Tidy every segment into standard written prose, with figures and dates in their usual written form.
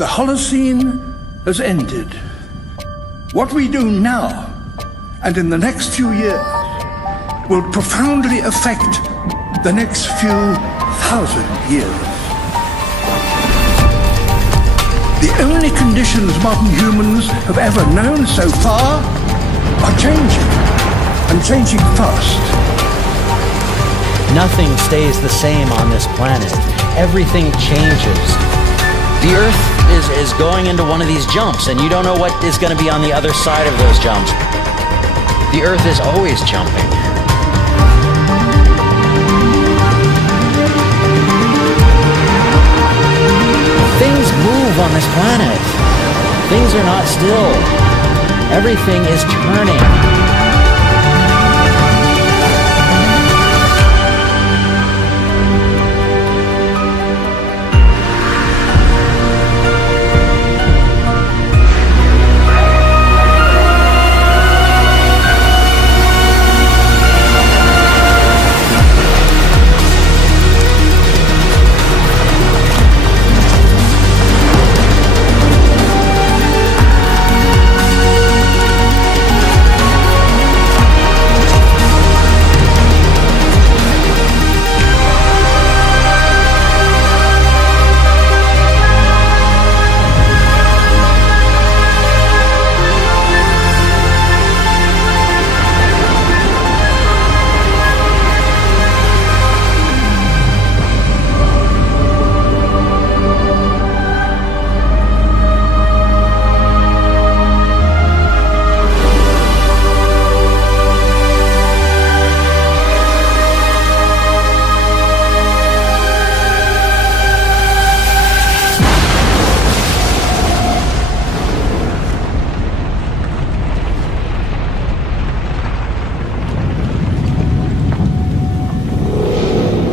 The Holocene has ended. What we do now and in the next few years will profoundly affect the next few thousand years. The only conditions modern humans have ever known so far are changing, and changing fast. Nothing stays the same on this planet. Everything changes. The Earth is going into one of these jumps, and you don't know what is going to be on the other side of those jumps. The Earth is always jumping. Things move on this planet. Things are not still. Everything is turning.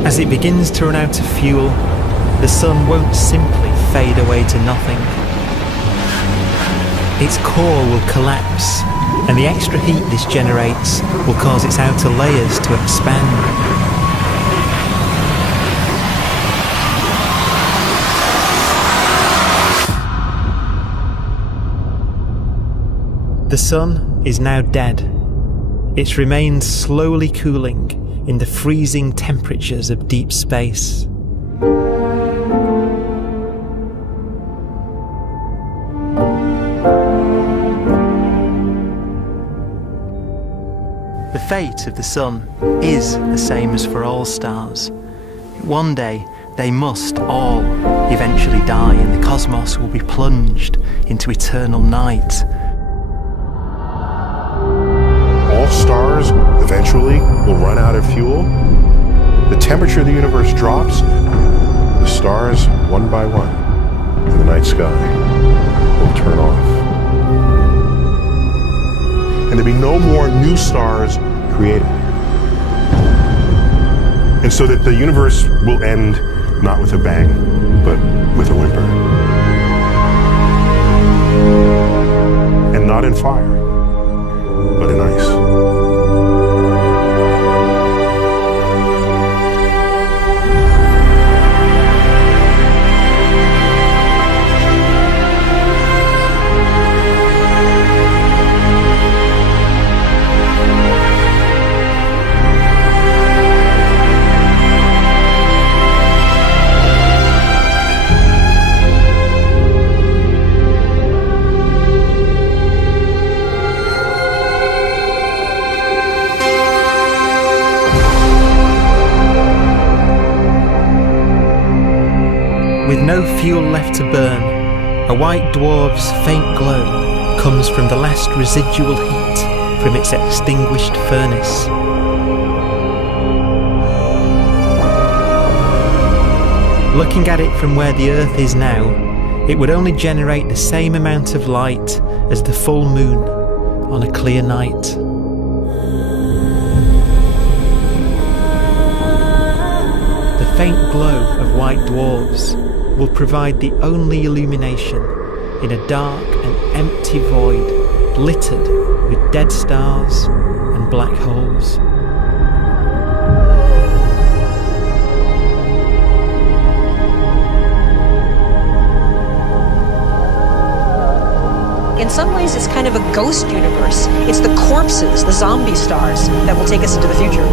As it begins to run out of fuel, the sun won't simply fade away to nothing. Its core will collapse, and the extra heat this generates will cause its outer layers to expand. The sun is now dead. Its remains slowly cooling in the freezing temperatures of deep space. The fate of the sun is the same as for all stars. One day they must all eventually die, and the cosmos will be plunged into eternal night. All stars eventually will run out of fuel. The temperature of the universe drops. The stars, one by one, in the night sky will turn off. And there'll be no more new stars created. And so that the universe will end not with a bang, but with a whimper. And not in fire, but in ice. With no fuel left to burn, a white dwarf's faint glow comes from the last residual heat from its extinguished furnace. Looking at it from where the Earth is now, it would only generate the same amount of light as the full moon on a clear night. The faint glow of white dwarfs will provide the only illumination in a dark and empty void littered with dead stars and black holes. some ways, it's kind of a ghost universe. It's the corpses, the zombie stars, that will take us into the future.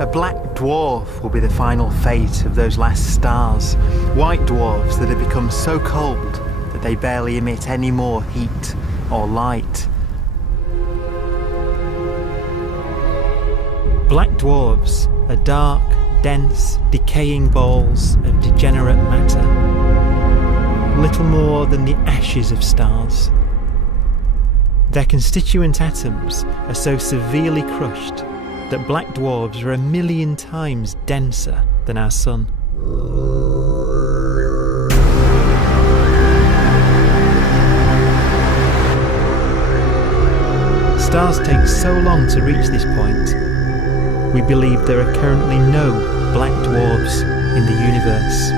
A black dwarf will be the final fate of those last stars. White dwarfs that have become so cold that they barely emit any more heat or light. Black dwarfs are dark, dense, decaying balls of degenerate matter. Little more than the ashes of stars. Their constituent atoms are so severely crushed that black dwarfs are 1,000,000 times denser than our sun. Stars take so long to reach this point, we believe there are currently no black dwarfs in the universe.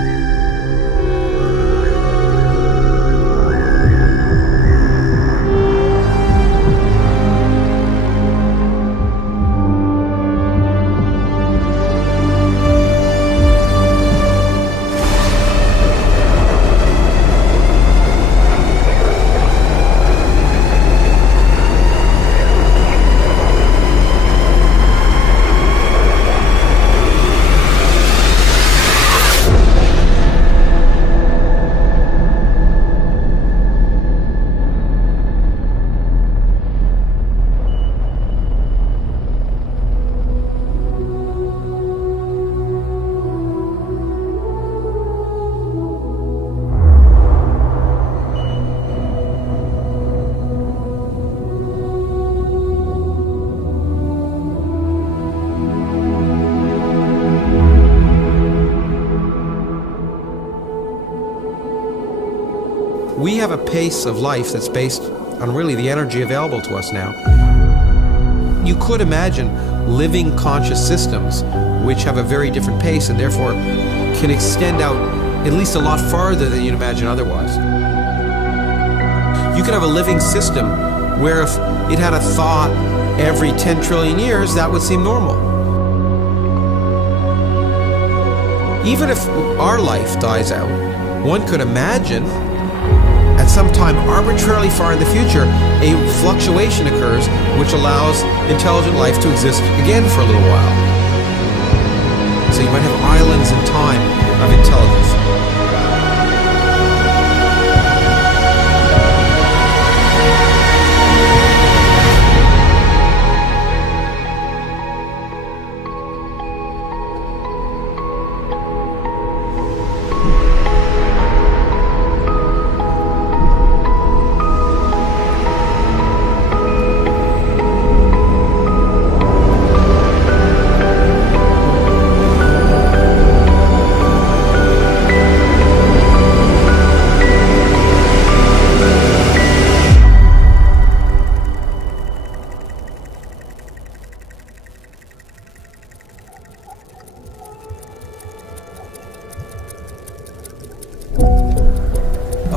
We have a pace of life that's based on really the energy available to us now. You could imagine living conscious systems which have a very different pace and therefore can extend out at least a lot farther than you'd imagine otherwise. You could have a living system where if it had a thought every 10 trillion years, that would seem normal. Even if our life dies out, one could imagine at some time arbitrarily far in the future, a fluctuation occurs which allows intelligent life to exist again for a little while. So you might have islands in time of intelligence.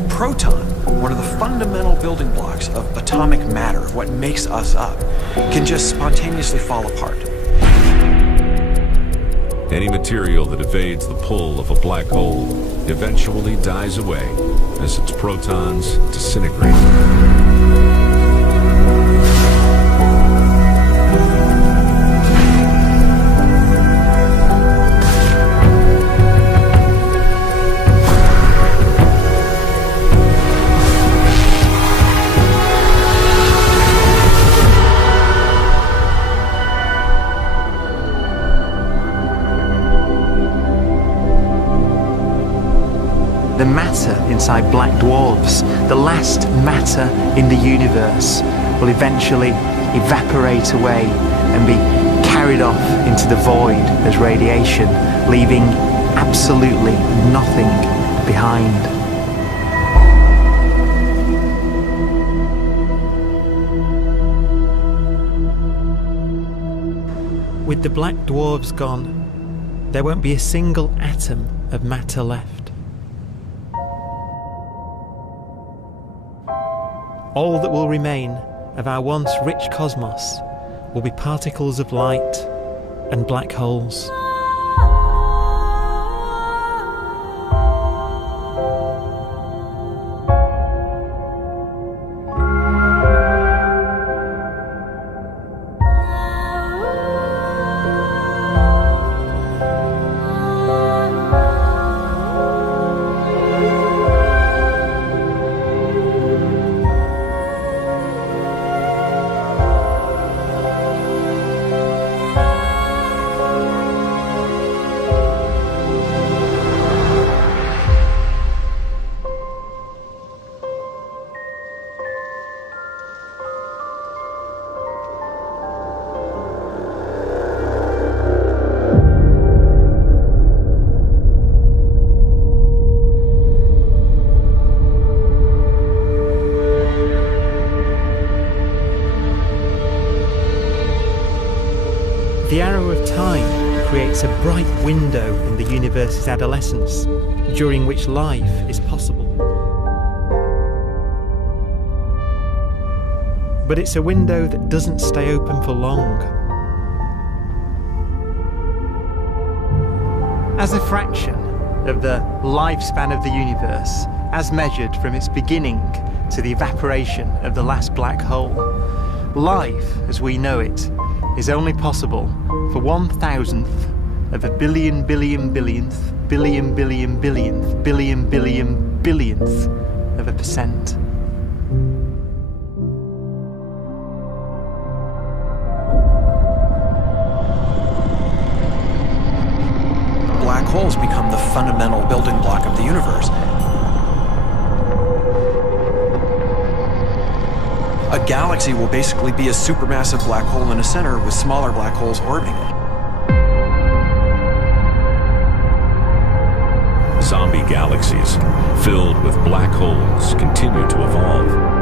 Proton, one of the fundamental building blocks of atomic matter, of what makes us up, can just spontaneously fall apart. Any material that evades the pull of a black hole eventually dies away as its protons disintegrate. The matter inside black dwarfs, the last matter in the universe, will eventually evaporate away and be carried off into the void as radiation, leaving absolutely nothing behind. With the black dwarfs gone, there won't be a single atom of matter left. All that will remain of our once rich cosmos will be particles of light and black holes. The arrow of time creates a bright window in the universe's adolescence, during which life is possible. But it's a window that doesn't stay open for long. As a fraction of the lifespan of the universe, as measured from its beginning to the evaporation of the last black hole, life, as we know it, is only possible for 1,000th of a billion billionth billion billion billionth billion billion billionth of a percent. Black holes become the fundamental building block of the universe. A galaxy will basically be a supermassive black hole in a center with smaller black holes orbiting it. Zombie galaxies filled with black holes continue to evolve.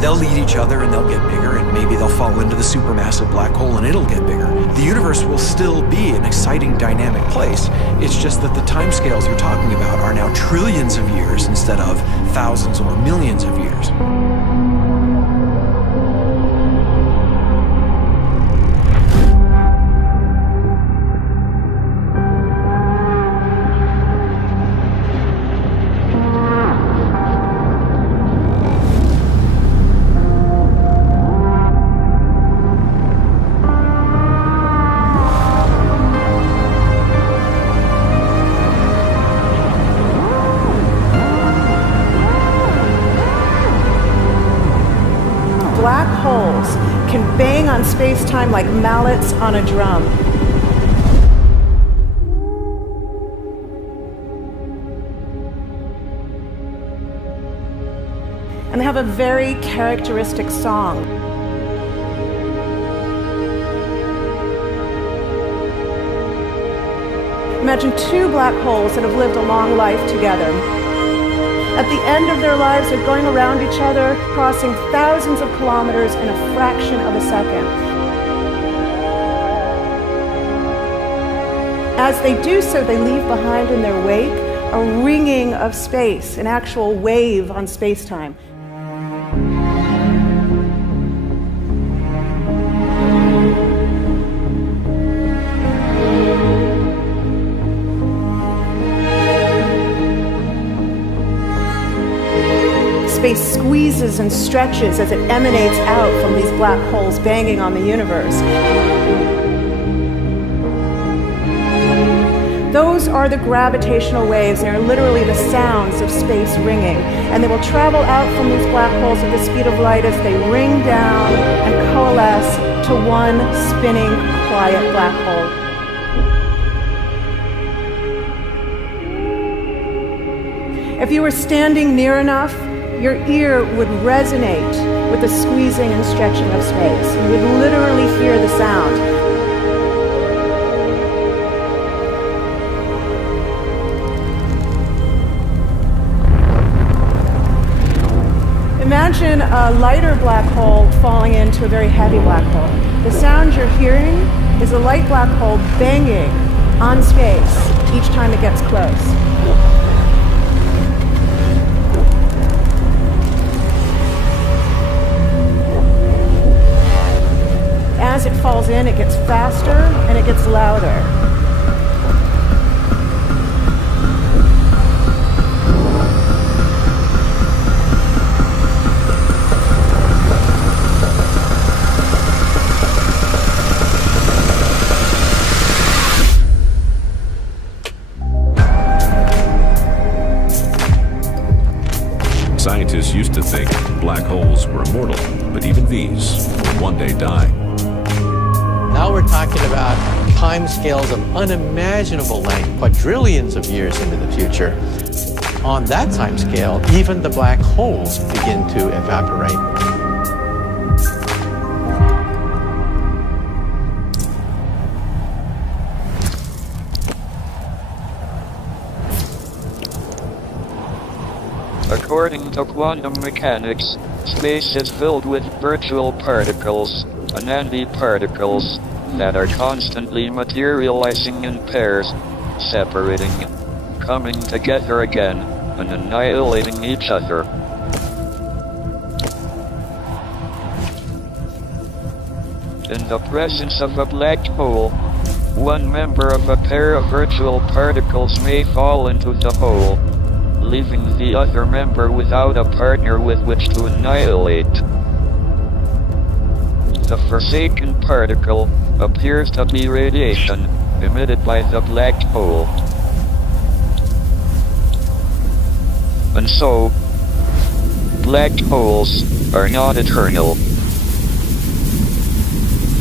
They'll eat each other and they'll get bigger, and maybe they'll fall into the supermassive black hole and it'll get bigger. The universe will still be an exciting, dynamic place. It's just that the timescales you're talking about are now trillions of years instead of thousands or millions of years. Black holes can bang on space-time like mallets on a drum. And they have a very characteristic song. Imagine two black holes that have lived a long life together. At the end of their lives, they're going around each other, crossing thousands of kilometers in a fraction of a second. As they do so, they leave behind in their wake a ringing of space, an actual wave on space-time. squeezes and stretches as it emanates out from these black holes banging on the universe. Those are the gravitational waves. They're literally the sounds of space ringing. And they will travel out from these black holes at the speed of light as they ring down and coalesce to one spinning, quiet black hole. If you were standing near enough, your ear would resonate with the squeezing and stretching of space. You would literally hear the sound. Imagine a lighter black hole falling into a very heavy black hole. The sound you're hearing is a light black hole banging on space each time it gets close. As it falls in, it gets faster and it gets louder. Scientists used to think black holes were immortal, but even these will one day die. Now we're talking about timescales of unimaginable length, quadrillions of years into the future. On that timescale, even the black holes begin to evaporate. According to quantum mechanics, space is filled with virtual particles, antiparticles, that are constantly materializing in pairs, separating, coming together again, and annihilating each other. In the presence of a black hole, one member of a pair of virtual particles may fall into the hole, leaving the other member without a partner with which to annihilate. The forsaken particle appears to be radiation emitted by the black hole. And so, black holes are not eternal.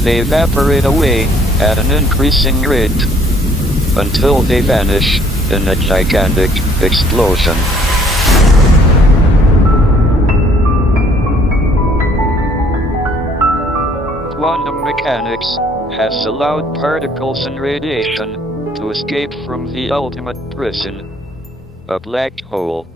They evaporate away at an increasing rate until they vanish in a gigantic explosion. Quantum mechanics has allowed particles and radiation to escape from the ultimate prison, a black hole.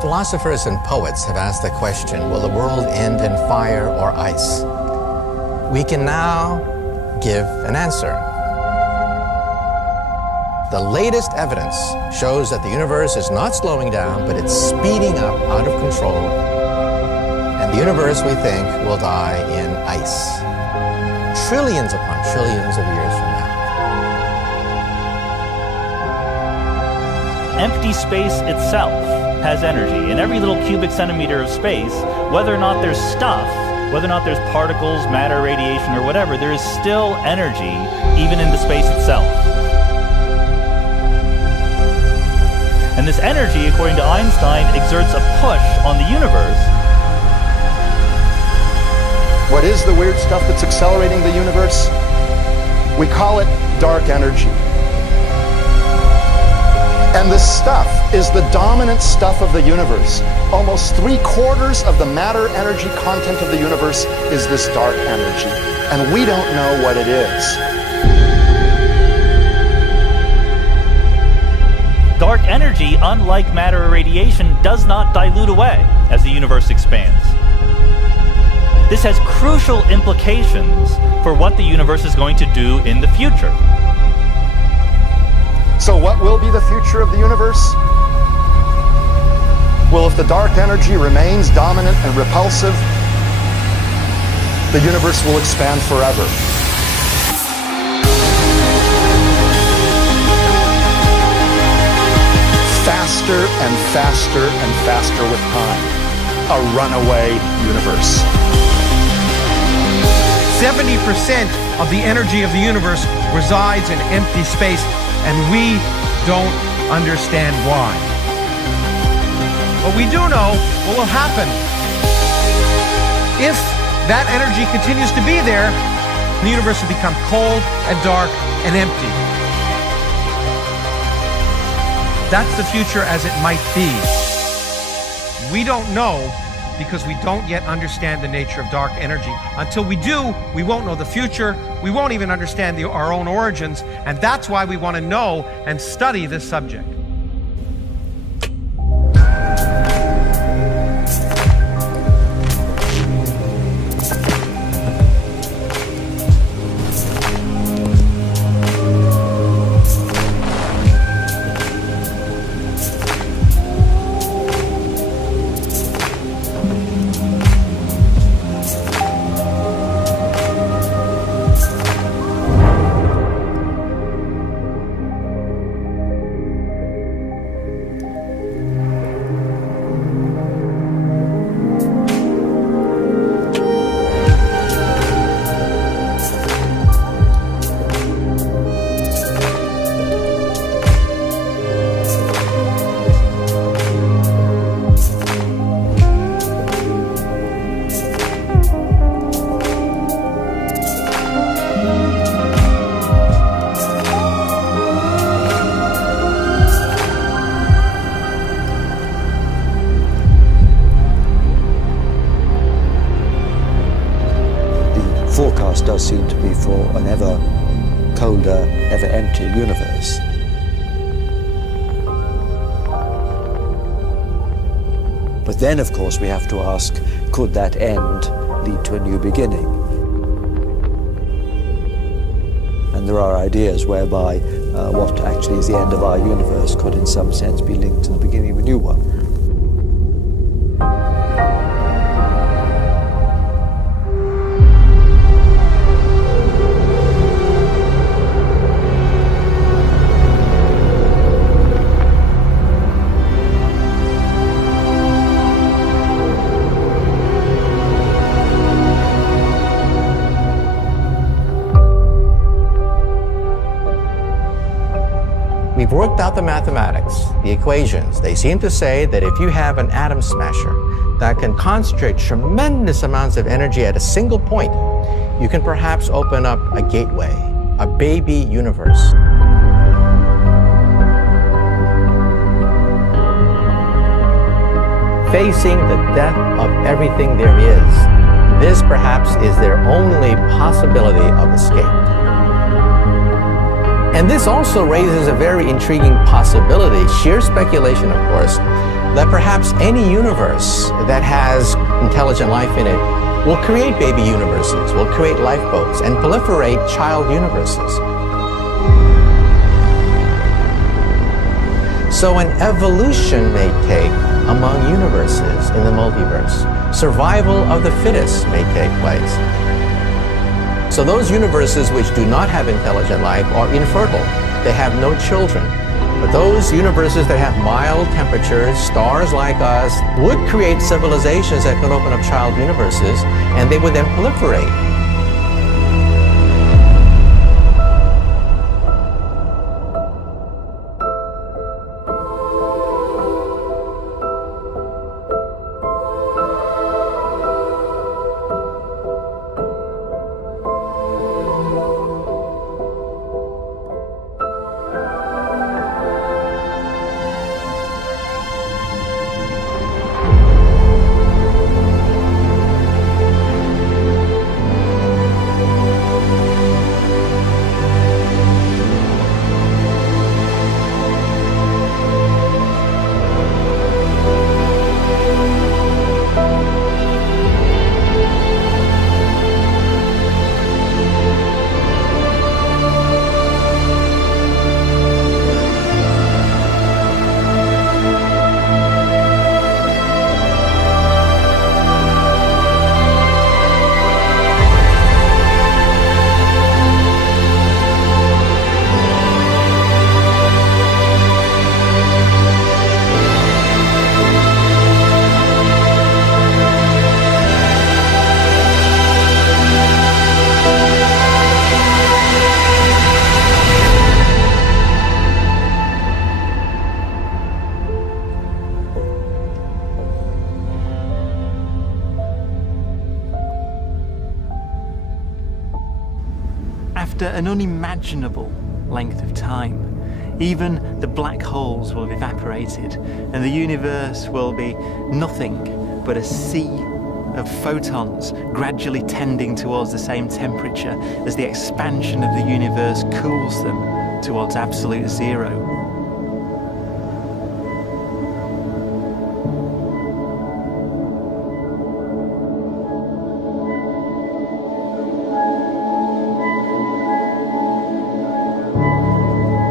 Philosophers and poets have asked the question, will the world end in fire or ice? We can now give an answer. The latest evidence shows that the universe is not slowing down, but it's speeding up out of control. And the universe, we think, will die in ice. Trillions upon trillions of years from now. Empty space itself has energy. In every little cubic centimeter of space, whether or not there's stuff whether or not there's particles, matter, radiation, or whatever, there is still energy, even in the space itself. And this energy, according to Einstein, exerts a push on the universe. What is the weird stuff that's accelerating the universe? We call it dark energy. And this stuff is the dominant stuff of the universe. Almost 3/4 of the matter-energy content of the universe is this dark energy. And we don't know what it is. Dark energy, unlike matter or radiation, does not dilute away as the universe expands. This has crucial implications for what the universe is going to do in the future. So what will be the future of the universe? Well, if the dark energy remains dominant and repulsive, the universe will expand forever. Faster and faster and faster with time. A runaway universe. 70% of the energy of the universe resides in empty space, and we don't understand why. But we do know what will happen. If that energy continues to be there, the universe will become cold and dark and empty. That's the future as it might be. We don't know because we don't yet understand the nature of dark energy. Until we do, we won't know the future. We won't even understand our own origins, and that's why we want to know and study this subject. Does seem to be for an ever colder, ever emptier universe. But then, of course, we have to ask, could that end lead to a new beginning? And there are ideas whereby what actually is the end of our universe could in some sense be linked to the beginning of a new one. We've worked out the mathematics, the equations. They seem to say that if you have an atom smasher that can concentrate tremendous amounts of energy at a single point, you can perhaps open up a gateway, a baby universe. Facing the death of everything there is, this perhaps is their only possibility of escape. And this also raises a very intriguing possibility, sheer speculation of course, that perhaps any universe that has intelligent life in it will create baby universes, will create lifeboats, and proliferate child universes. So an evolution may take among universes in the multiverse. Survival of the fittest may take place. So those universes which do not have intelligent life are infertile. They have no children. But those universes that have mild temperatures, stars like us, would create civilizations that could open up child universes, and they would then proliferate. After an unimaginable length of time, even the black holes will have evaporated, and the universe will be nothing but a sea of photons gradually tending towards the same temperature as the expansion of the universe cools them towards absolute zero.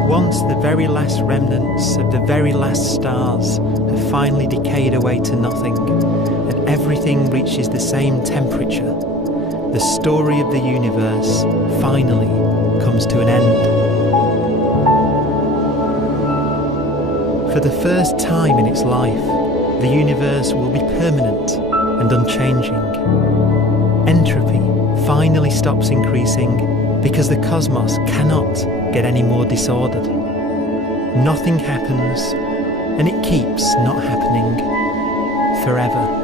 Once the very last remnants of the very last stars have finally decayed away to nothing, and everything reaches the same temperature, the story of the universe finally comes to an end. For the first time in its life, the universe will be permanent and unchanging. Entropy finally stops increasing because the cosmos cannot get any more disordered. Nothing happens, and it keeps not happening forever.